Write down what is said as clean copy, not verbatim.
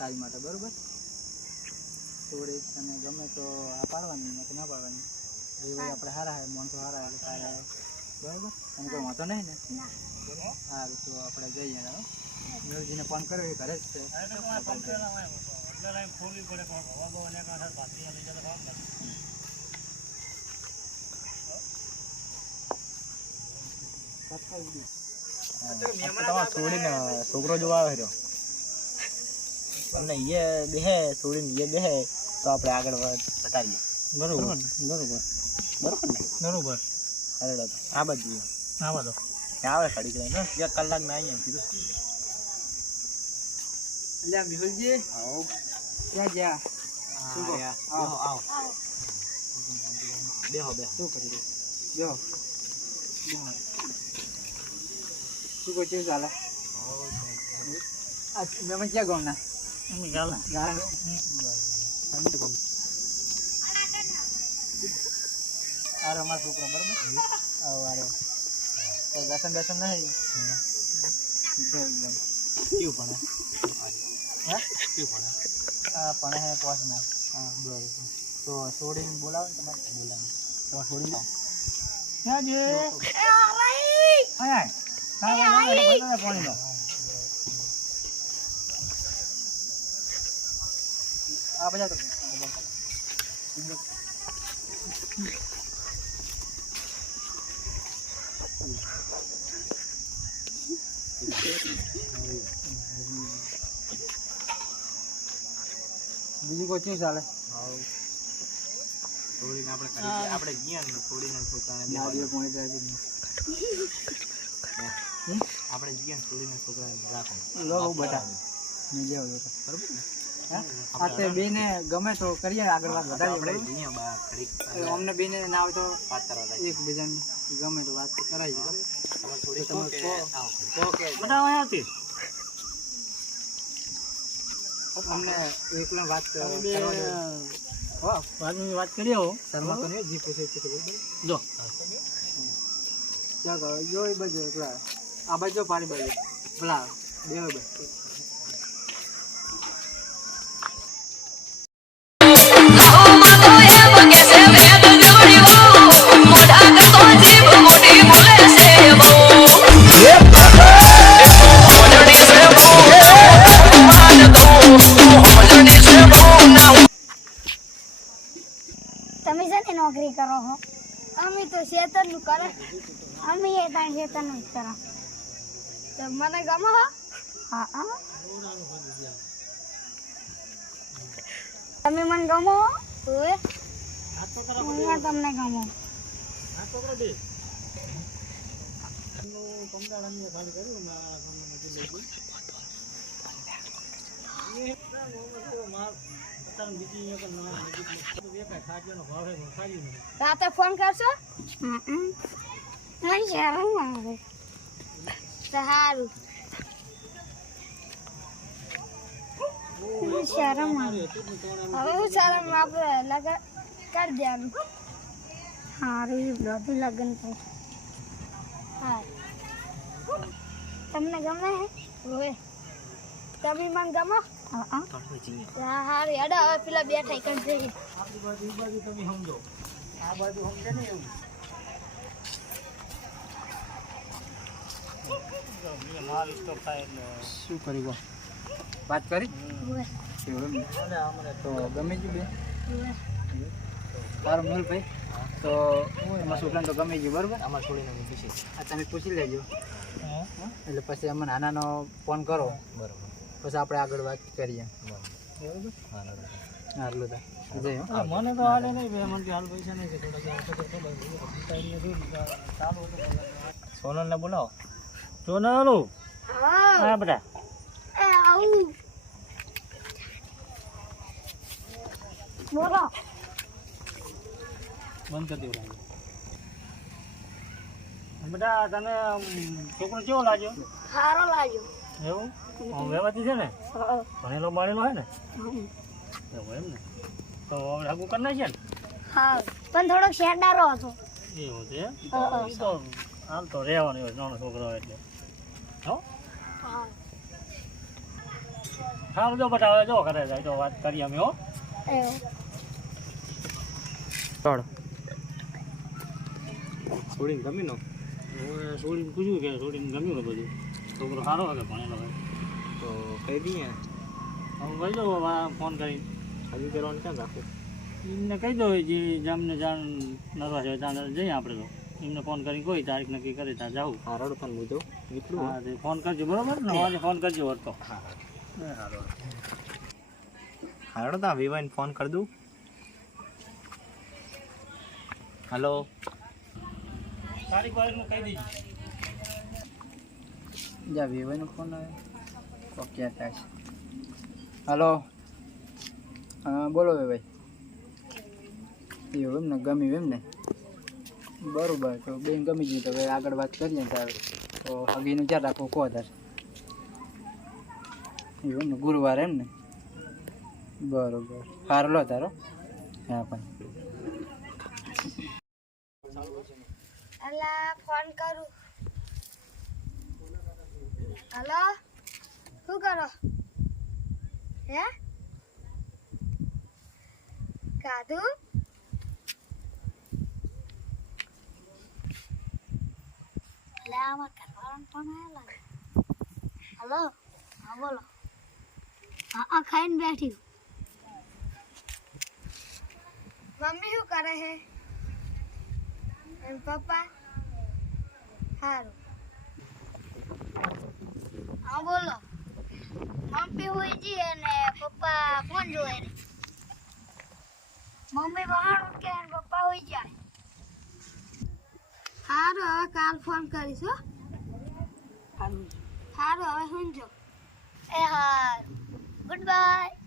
તારી માટે બરોબર થોડી તને ગમે તો આ પાડવાની નથી ના પાડવાની એ આપણે હારા હે મોન તો હારા એટલે તારે બરોબર તને કોઈ વાંધો નહીં ને સારું તો આપણે જઈએ ને મેળજીને ફોન કર્યો એ ઘરે જ છે છોડીને છોકરો જોવા આવે રહ્યો અમને એ બેહે છોડીને એ બેહે તો આપણે આગળ વધારીએ બરોબર બરોબર બરોબર ને બરોબર અરે આ બાજુ આવે ખડી કરે ને 1 કલાક મેં અહીંયા કીધું અલ્યા મિહુલજી આવો ક્યાં ગયા આવો આવો બેહો બેહો શું કરી રહ્યો બેહો શું કહો કેવું ચાલે મેં ક્યાં ગામના અરે અમારા છોકરો બરોબર અરે કોઈ વ્યસન બેસન નહીં એકદમ કેવું ભણે હે કેવું ભણે ભણે હે પોસમાં હા બરોબર તો છોડીને બોલાવો ને તમારે બોલાવો તો છોડીને ક્યાં છે પાણી નો આ બધા તો બીજું કોઈ શું ચાલે થોડીને આપણે ગયા ને થોડીને છોકરાને આપણે ગયા થોડીને છોકરાને રાખો લો બટા મેં લેવો બરોબર ને આ તે બેને ગમે તો કરીએ આગળ વાત વધારીએ અમને બેને ના આવે તો વાત કરવા એકબીજાને ગમે તો વાત કરાવી અમને એકલા વાત વાત કરીએ હો શર્મા તો નહીં જી પૂછે જો ચાલો જો એ બાજુ એકલા આ બાજુ પાણી બાજુ પેલા બે બાજુ તમે છે નોકરી કરો હો અમે તો શેતરનું કરે અમે એ ત્યાં શેતરનું જ કરો તો મને ગમો હો હા હા તમે મને ગમો ઓએ હું તમને ગમો રાતે ફોન કરશો નહીં શરમ આવે સારું શરમ આવે હવે શરમ આપણે લગન કરી દેવાનું સારું બધું લગન થાય હા તમને ગમે હે ઓએ તમે મને ગમો હા હારી અડા હવે પેલા બેઠા કરી જઈએ આપણી બાજુ તમે સમજો આ બાજુ સમજે ને એવું શું કરી વાત કરી તો ગમે ગયું બે તારો મેલ ભાઈ તો એમાં છોકરાને તો ગમે ગયું બરોબર અમારે છોડીને પૂછી તમે પૂછી લેજો એટલે પછી અમને નાનાનો ફોન કરો બરોબર પછી આપણે આગળ વાત કરીએ બરોબર હાલો તા મને તો હાલે નહીં ભાઈ મને હાલ પૈસા નહીં સોનલને બોલાવો સોનલ હા બેટા બોલો બંધ કરી દેવું બેટા તને છોકરો કેવો લાગ્યો સારો લાગ્યો એવું વ્યવસ્થિત છે ને ભણેલો ભણેલો હે ને એવું એમ ને તો આગું કરી નાખીએ ને હા પણ થોડો શેરડારો હતો એવું છે તો હાલ તો રહેવાનું નાનો છોકરો એટલે હો સારું જો બટાવે જો કરે જાય તો વાત કરીએ અમે હો ચાલો છોડીને ગમી નો હવે છોડીને પૂછ્યું કે છોડીને ગમ્યું ને બધું છોકરો સારો હતો ભણેલો હોય તો કહી દઈએ હું કહી દઉં ફોન કરીને હજુ કરવાનું ક્યાં રાખું એમને કહી દો જે જામને જાણ નરવા છે ત્યાં જઈએ આપણે તો એમને ફોન કરી કોઈ તારીખ નક્કી કરી ત્યાં જાઉં હારડો તને મુજો નીકળું હા તે ફોન કરજો બરોબર ને આજે ફોન કરજો વર્તો હારડો તા વિવાઈને ફોન કરી દઉં હલો તારીખ વારીખનું કહી દીધું જા વિવાઈનો ફોન આવ્યો તો ક્યાં થાય છે હલો હા બોલો ભાઈ એવું એમ ને ગમ્યું એમ ને બરોબર તો બેન ગમી ગયું તો હવે આગળ વાત કરીએ ત્યારે તો હગીનું ક્યાં રાખવું કહો તાર એવું ને ગુરુવાર એમ ને બરોબર હાર લો તારો હા પણ અલા ફોન કરું હલો શું કરો હે કાધું આમાં કરવાનું પણ લાગે હલો હા બોલો હા ખાઈને બેઠી મમ્મી શું કરે છે એમ પપ્પા સારું હા બોલો મમ્મી હોય છે અને પપ્પા ફોન જોવે ને મમ્મી બહાર કે પપ્પા હોય જાય સારું હવે કાલ ફોન કરીશ હો સારું હવે સમજો એ હાર ગુડ બાય